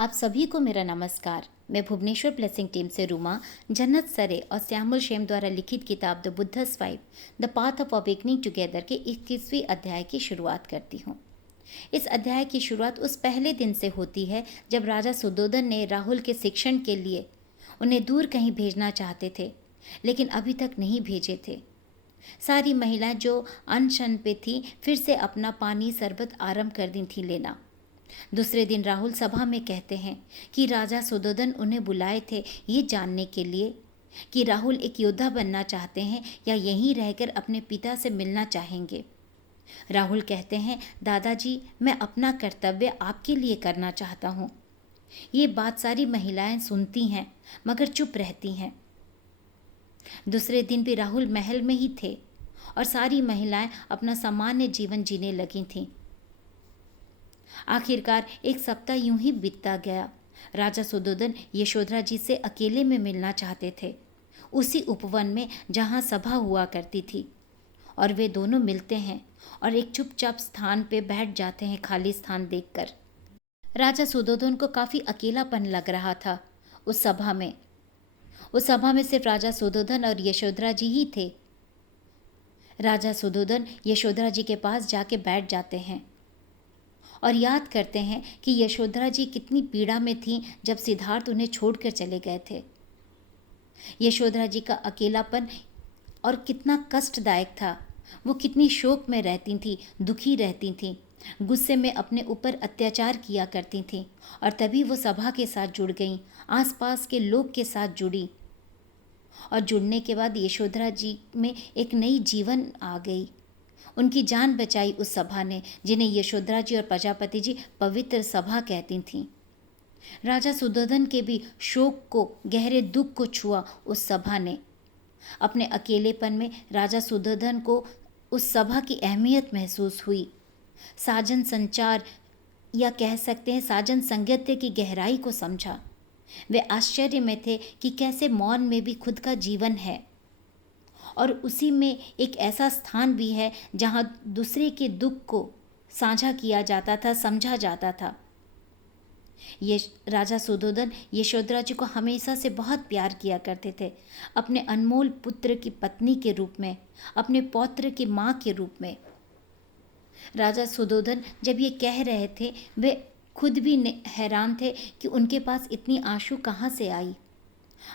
आप सभी को मेरा नमस्कार। मैं भुवनेश्वर ब्लेसिंग टीम से रूमा जन्नत सरे और श्यामुल शेम द्वारा लिखित किताब The Buddha's Wife The Path of Awakening Together के 21वीं अध्याय की शुरुआत करती हूँ। इस अध्याय की शुरुआत उस पहले दिन से होती है जब राजा सुद्धोधन ने राहुल के शिक्षण के लिए उन्हें दूर कहीं भेजना चाहते थे, लेकिन अभी तक नहीं भेजे थे। सारी महिलाएं जो अनशन पे थी फिर से अपना पानी शरबत आरंभ कर दी थी लेना। दूसरे दिन राहुल सभा में कहते हैं कि राजा सुद्धोधन उन्हें बुलाए थे ये जानने के लिए कि राहुल एक योद्धा बनना चाहते हैं या यहीं रहकर अपने पिता से मिलना चाहेंगे। राहुल कहते हैं, दादाजी, मैं अपना कर्तव्य आपके लिए करना चाहता हूँ। ये बात सारी महिलाएं सुनती हैं मगर चुप रहती हैं। दूसरे दिन भी राहुल महल में ही थे और सारी महिलाएं अपना सामान्य जीवन जीने लगी थीं। आखिरकार एक सप्ताह यूं ही बीतता गया। राजा सुद्धोधन यशोधरा जी से अकेले में मिलना चाहते थे, उसी उपवन में जहां सभा हुआ करती थी, और वे दोनों मिलते हैं और एक चुपचाप स्थान पे बैठ जाते हैं खाली स्थान देखकर। राजा सुद्धोधन को काफ़ी अकेलापन लग रहा था उस सभा में। उस सभा में सिर्फ राजा सुद्धोधन और यशोधरा जी ही थे। राजा सुद्धोधन यशोधरा जी के पास जाके बैठ जाते हैं और याद करते हैं कि यशोधरा जी कितनी पीड़ा में थीं जब सिद्धार्थ उन्हें छोड़कर चले गए थे। यशोधरा जी का अकेलापन और कितना कष्टदायक था। वो कितनी शोक में रहती थीं, दुखी रहती थीं, गुस्से में अपने ऊपर अत्याचार किया करती थीं, और तभी वो सभा के साथ जुड़ गईं, आसपास के लोग के साथ जुड़ी, और जुड़ने के बाद यशोधरा जी में एक नई जीवन आ गई। उनकी जान बचाई उस सभा ने, जिन्हें यशोधरा जी और प्रजापति जी पवित्र सभा कहती थीं। राजा सुद्धोधन के भी शोक को, गहरे दुख को छुआ उस सभा ने। अपने अकेलेपन में राजा सुद्धोधन को उस सभा की अहमियत महसूस हुई। साजन संचार या कह सकते हैं साजन संगत्य की गहराई को समझा। वे आश्चर्य में थे कि कैसे मौन में भी खुद का जीवन है, और उसी में एक ऐसा स्थान भी है जहाँ दूसरे के दुख को साझा किया जाता था, समझा जाता था। ये राजा सुद्धोधन यशोधरा जी को हमेशा से बहुत प्यार किया करते थे, अपने अनमोल पुत्र की पत्नी के रूप में, अपने पौत्र की माँ के रूप में। राजा सुद्धोधन जब ये कह रहे थे, वे खुद भी हैरान थे कि उनके पास इतनी आंसू कहाँ से आई।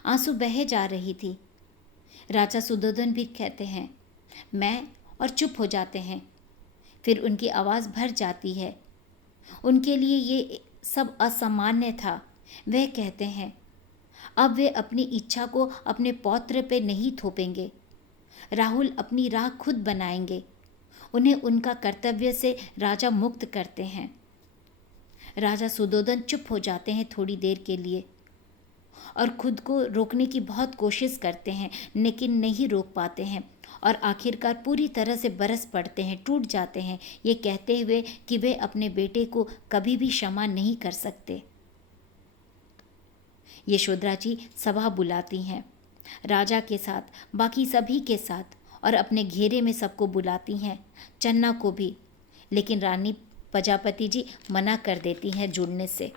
आंसू बहे जा रही थी। राजा सुद्धोधन भी कहते हैं, मैं, और चुप हो जाते हैं। फिर उनकी आवाज़ भर जाती है। उनके लिए ये सब असामान्य था। वह कहते हैं, अब वे अपनी इच्छा को अपने पौत्र पे नहीं थोपेंगे। राहुल अपनी राह खुद बनाएंगे। उन्हें उनका कर्तव्य से राजा मुक्त करते हैं। राजा सुद्धोधन चुप हो जाते हैं थोड़ी देर के लिए और खुद को रोकने की बहुत कोशिश करते हैं, लेकिन नहीं रोक पाते हैं, और आखिरकार पूरी तरह से बरस पड़ते हैं, टूट जाते हैं, ये कहते हुए कि वे अपने बेटे को कभी भी क्षमा नहीं कर सकते। यशोधरा जी सभा बुलाती हैं, राजा के साथ, बाकी सभी के साथ, और अपने घेरे में सबको बुलाती हैं, चन्ना को भी, लेकिन रानी प्रजापति जी मना कर देती हैं जुड़ने से।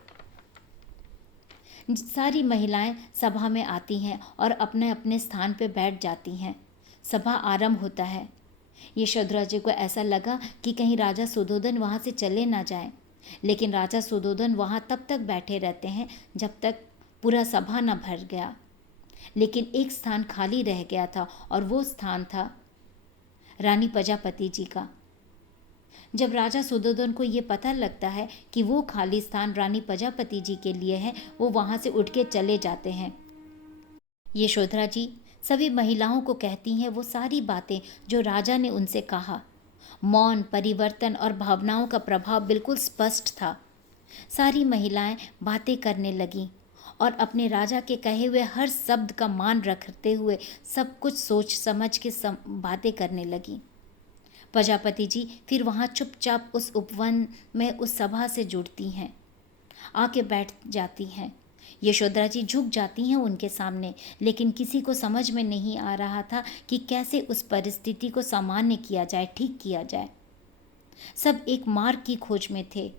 सारी महिलाएं सभा में आती हैं और अपने अपने स्थान पर बैठ जाती हैं। सभा आरंभ होता है। यशोधरा जी को ऐसा लगा कि कहीं राजा सुद्धोधन वहाँ से चले ना जाएं, लेकिन राजा सुद्धोधन वहाँ तब तक बैठे रहते हैं जब तक पूरा सभा न भर गया। लेकिन एक स्थान खाली रह गया था, और वो स्थान था रानी प्रजापति जी का। जब राजा सुद्धोधन को ये पता लगता है कि वो खाली स्थान रानी प्रजापति जी के लिए है, वो वहाँ से उठ के चले जाते हैं। यशोधरा जी सभी महिलाओं को कहती हैं वो सारी बातें जो राजा ने उनसे कहा। मौन, परिवर्तन और भावनाओं का प्रभाव बिल्कुल स्पष्ट था। सारी महिलाएं बातें करने लगीं और अपने राजा के कहे हुए हर शब्द का मान रखते हुए सब कुछ सोच समझ के बातें करने लगीं। प्रजापति जी फिर वहाँ चुपचाप उस उपवन में उस सभा से जुड़ती हैं, आके बैठ जाती हैं। यशोधरा जी झुक जाती हैं उनके सामने, लेकिन किसी को समझ में नहीं आ रहा था कि कैसे उस परिस्थिति को सामान्य किया जाए, ठीक किया जाए। सब एक मार्ग की खोज में थे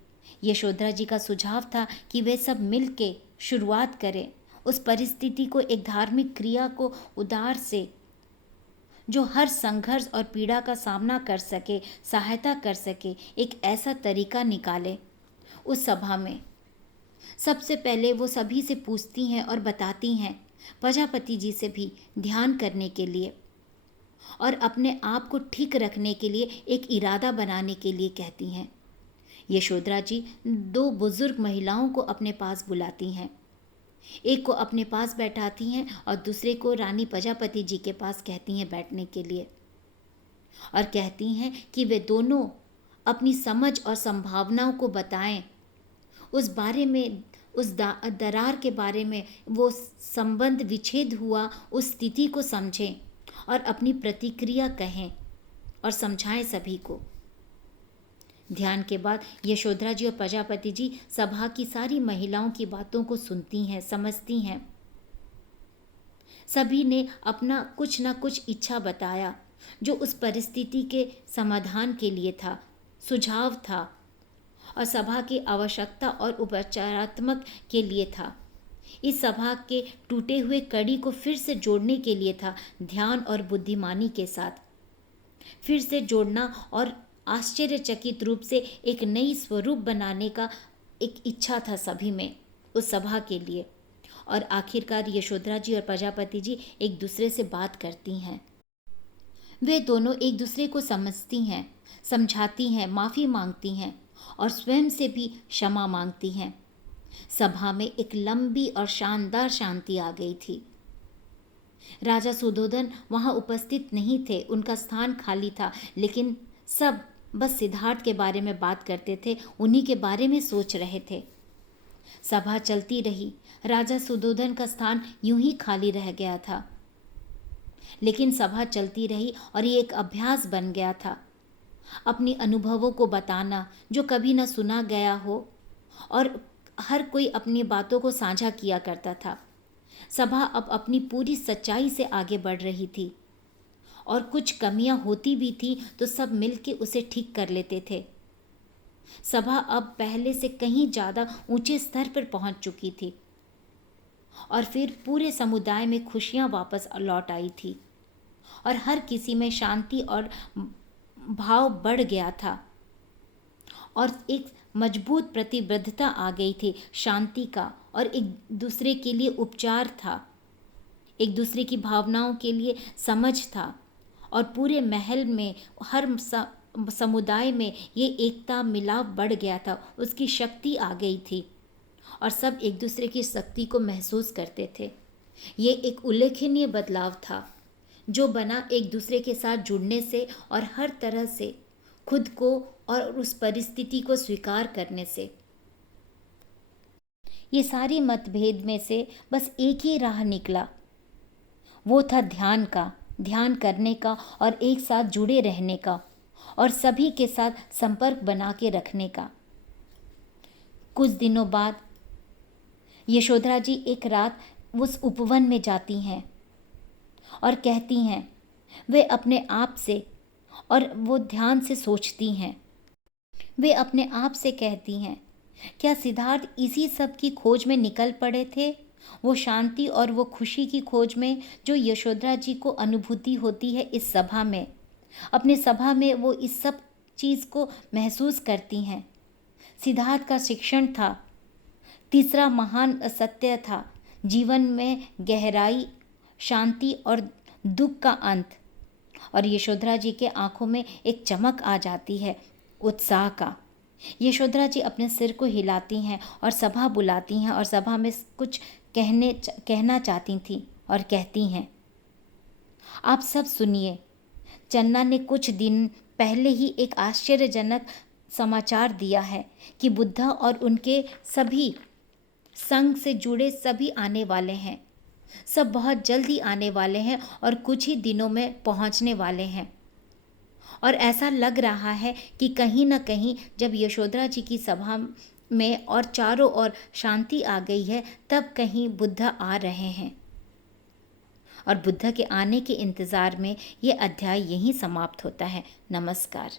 यशोधरा जी का सुझाव था कि वे सब मिल के शुरुआत करें, उस परिस्थिति को, एक धार्मिक क्रिया को उदार से, जो हर संघर्ष और पीड़ा का सामना कर सके, सहायता कर सके, एक ऐसा तरीका निकाले। उस सभा में सबसे पहले वो सभी से पूछती हैं और बताती हैं, प्रजापति जी से भी ध्यान करने के लिए और अपने आप को ठीक रखने के लिए एक इरादा बनाने के लिए कहती हैं। यशोधरा जी 2 बुजुर्ग महिलाओं को अपने पास बुलाती हैं। एक को अपने पास बैठाती हैं और दूसरे को रानी प्रजापति जी के पास कहती हैं बैठने के लिए, और कहती हैं कि वे दोनों अपनी समझ और संभावनाओं को बताएं, उस बारे में, उस दरार के बारे में, वो संबंध विच्छेद हुआ उस स्थिति को समझें और अपनी प्रतिक्रिया कहें और समझाएं सभी को। ध्यान के बाद यशोधरा जी और प्रजापति जी सभा की सारी महिलाओं की बातों को सुनती हैं, समझती हैं। सभी ने अपना कुछ ना कुछ इच्छा बताया जो उस परिस्थिति के समाधान के लिए था, सुझाव था और सभा की आवश्यकता और उपचारात्मक के लिए था। इस सभा के टूटे हुए कड़ी को फिर से जोड़ने के लिए था, ध्यान और बुद्धिमानी के साथ फिर से जोड़ना और आश्चर्यचकित रूप से एक नई स्वरूप बनाने का एक इच्छा था सभी में उस सभा के लिए। और आखिरकार यशोधरा जी और प्रजापति जी एक दूसरे से बात करती हैं। वे दोनों एक दूसरे को समझती हैं, समझाती हैं, माफ़ी मांगती हैं और स्वयं से भी क्षमा मांगती हैं। सभा में एक लंबी और शानदार शांति आ गई थी। राजा सुधोधन वहां उपस्थित नहीं थे, उनका स्थान खाली था, लेकिन सब बस सिद्धार्थ के बारे में बात करते थे, उन्हीं के बारे में सोच रहे थे। सभा चलती रही, राजा सुधोधन का स्थान यूं ही खाली रह गया था, लेकिन सभा चलती रही और ये एक अभ्यास बन गया था, अपनी अनुभवों को बताना जो कभी न सुना गया हो, और हर कोई अपनी बातों को साझा किया करता था। सभा अब अपनी पूरी सच्चाई से आगे बढ़ रही थी और कुछ कमियां होती भी थी तो सब मिलके उसे ठीक कर लेते थे। सभा अब पहले से कहीं ज़्यादा ऊंचे स्तर पर पहुंच चुकी थी और फिर पूरे समुदाय में खुशियां वापस लौट आई थी और हर किसी में शांति और भाव बढ़ गया था और एक मजबूत प्रतिबद्धता आ गई थी शांति का, और एक दूसरे के लिए उपचार था, एक दूसरे की भावनाओं के लिए समझ था और पूरे महल में, हर समुदाय में ये एकता मिलाप बढ़ गया था, उसकी शक्ति आ गई थी और सब एक दूसरे की शक्ति को महसूस करते थे। ये एक उल्लेखनीय बदलाव था जो बना एक दूसरे के साथ जुड़ने से और हर तरह से खुद को और उस परिस्थिति को स्वीकार करने से। ये सारी मतभेद में से बस एक ही राह निकला, वो था ध्यान का, ध्यान करने का और एक साथ जुड़े रहने का और सभी के साथ संपर्क बना के रखने का। कुछ दिनों बाद यशोधरा जी एक रात उस उपवन में जाती हैं और कहती हैं, वे अपने आप से, और वो ध्यान से सोचती हैं, वे अपने आप से कहती हैं, क्या सिद्धार्थ इसी सब की खोज में निकल पड़े थे, वो शांति और वो खुशी की खोज में जो यशोधरा जी को अनुभूति होती है इस सभा में। अपने सभा में वो इस सब चीज़ को महसूस करती हैं। सिद्धार्थ का शिक्षण था, तीसरा महान सत्य था, जीवन में गहराई, शांति और दुख का अंत। और यशोधरा जी के आंखों में एक चमक आ जाती है उत्साह का। यशोधरा जी अपने सिर को हिलाती हैं और सभा बुलाती हैं और सभा में कुछ कहना चाहती थी और कहती हैं, आप सब सुनिए, चन्ना ने कुछ दिन पहले ही एक आश्चर्यजनक समाचार दिया है कि बुद्धा और उनके सभी संघ से जुड़े सभी आने वाले हैं, सब बहुत जल्दी आने वाले हैं और कुछ ही दिनों में पहुंचने वाले हैं। और ऐसा लग रहा है कि कहीं ना कहीं जब यशोधरा जी की सभा में और चारों ओर शांति आ गई है, तब कहीं बुद्ध आ रहे हैं। और बुद्ध के आने के इंतज़ार में ये अध्याय यहीं समाप्त होता है। नमस्कार।